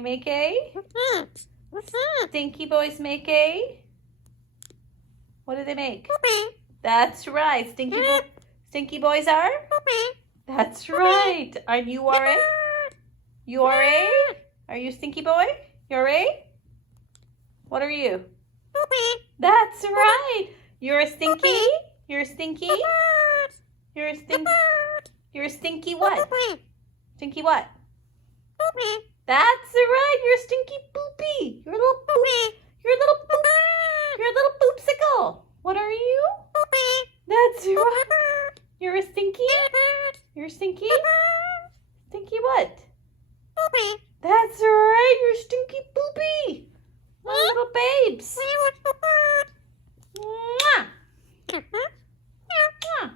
Make a? Stinky boys make a? What do they make? That's right. Stinky boys are? That's right. Are you a? You are a? Are you stinky boy? You're a? What are you? That's right. You're a stinky? You're a stinky? You're a stinky? You're a stinky what? Stinky what? That's right. You're a stinky poopy. You're a little poop. You're a little poop. You're a little poopsicle. What are you? That's right. You're a stinky? You're a stinky? Stinky what? That's right. You're stinky poopy. My little babes. Mwah. Mwah.